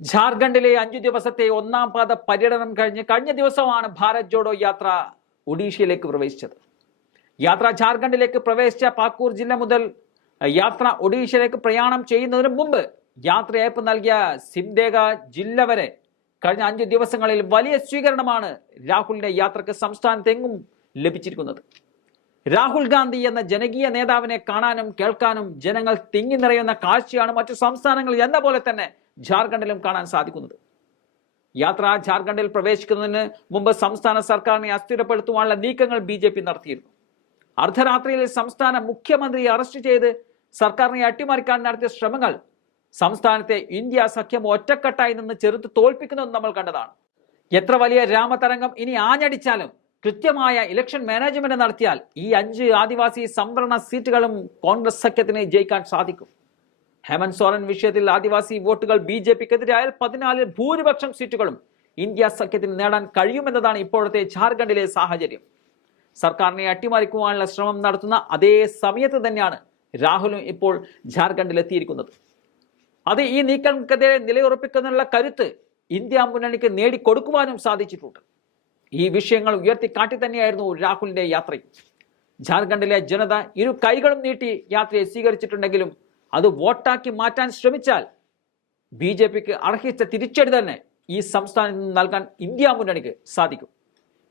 ജാർഖണ്ഡിലെ അഞ്ചു ദിവസത്തെ ഒന്നാം പാദ പര്യടനം കഴിഞ്ഞ് കഴിഞ്ഞ ദിവസമാണ് ഭാരത് ജോഡോ യാത്ര ഒഡീഷയിലേക്ക് പ്രവേശിച്ചത്. യാത്ര ജാർഖണ്ഡിലേക്ക് പ്രവേശിച്ച പാക്കൂർ ജില്ല മുതൽ യാത്ര ഒഡീഷയിലേക്ക് പ്രയാണം ചെയ്യുന്നതിന് മുമ്പ് യാത്രയയപ്പ് നൽകിയ സിംദേഗ ജില്ല വരെ കഴിഞ്ഞ അഞ്ചു ദിവസങ്ങളിൽ വലിയ സ്വീകരണമാണ് രാഹുലിന്റെ യാത്രയ്ക്ക് സംസ്ഥാനത്തെങ്ങും ലഭിച്ചിരിക്കുന്നത്. രാഹുൽ ഗാന്ധി എന്ന ജനകീയ നേതാവിനെ കാണാനും കേൾക്കാനും ജനങ്ങൾ തിങ്ങി നിറയുന്ന കാഴ്ചയാണ് മറ്റു സംസ്ഥാനങ്ങളിൽ എന്ന പോലെ തന്നെ ജാർഖണ്ഡിലും കാണാൻ സാധിക്കുന്നത്. യാത്ര ജാർഖണ്ഡിൽ പ്രവേശിക്കുന്നതിന് മുമ്പ് സംസ്ഥാന സർക്കാരിനെ അസ്ഥിരപ്പെടുത്തുവാനുള്ള നീക്കങ്ങൾ ബി ജെ പി നടത്തിയിരുന്നു. അർദ്ധരാത്രിയിൽ സംസ്ഥാന മുഖ്യമന്ത്രിയെ അറസ്റ്റ് ചെയ്ത് സർക്കാരിനെ അട്ടിമറിക്കാൻ നടത്തിയ ശ്രമങ്ങൾ സംസ്ഥാനത്തെ ഇന്ത്യ സഖ്യം ഒറ്റക്കെട്ടായി നിന്ന് ചെറുത്ത് തോൽപ്പിക്കുന്നതെന്ന് നമ്മൾ കണ്ടതാണ്. എത്ര വലിയ രാമതരംഗം ഇനി ആഞ്ഞടിച്ചാലും കൃത്യമായ ഇലക്ഷൻ മാനേജ്മെന്റ് നടത്തിയാൽ ഈ അഞ്ച് ആദിവാസി സംവരണ സീറ്റുകളും കോൺഗ്രസ് സഖ്യത്തിന് ജയിക്കാൻ സാധിക്കും. ഹേമന്ത് സോറൻ വിഷയത്തിൽ ആദിവാസി വോട്ടുകൾ ബി ജെ പിക്കെതിരായാൽ പതിനാലിൽ ഭൂരിപക്ഷം സീറ്റുകളും ഇന്ത്യ സഖ്യത്തിന് നേടാൻ കഴിയുമെന്നതാണ് ഇപ്പോഴത്തെ ജാർഖണ്ഡിലെ സാഹചര്യം. സർക്കാരിനെ അട്ടിമറിക്കുവാനുള്ള ശ്രമം നടത്തുന്ന അതേ സമയത്ത് തന്നെയാണ് രാഹുലും ഇപ്പോൾ ജാർഖണ്ഡിൽ എത്തിയിരിക്കുന്നത് അത് ഈ നീക്കങ്ങൾക്കെതിരെ നിലയുറപ്പിക്കുന്നതിനുള്ള കരുത്ത് ഇന്ത്യ മുന്നണിക്ക് നേടിക്കൊടുക്കുവാനും സാധിച്ചിട്ടുണ്ട്. ഈ വിഷയങ്ങൾ ഉയർത്തിക്കാട്ടി തന്നെയായിരുന്നു രാഹുലിന്റെ യാത്രയും. ജാർഖണ്ഡിലെ ജനത ഇരു കൈകളും നീട്ടി യാത്രയെ സ്വീകരിച്ചിട്ടുണ്ടെങ്കിലും അത് വോട്ടാക്കി മാറ്റാൻ ശ്രമിച്ചാൽ ബി ജെ പിക്ക് അർഹിച്ച തിരിച്ചടി തന്നെ ഈ സംസ്ഥാനത്ത് നിന്ന് നൽകാൻ ഇന്ത്യ മുന്നണിക്ക് സാധിക്കും.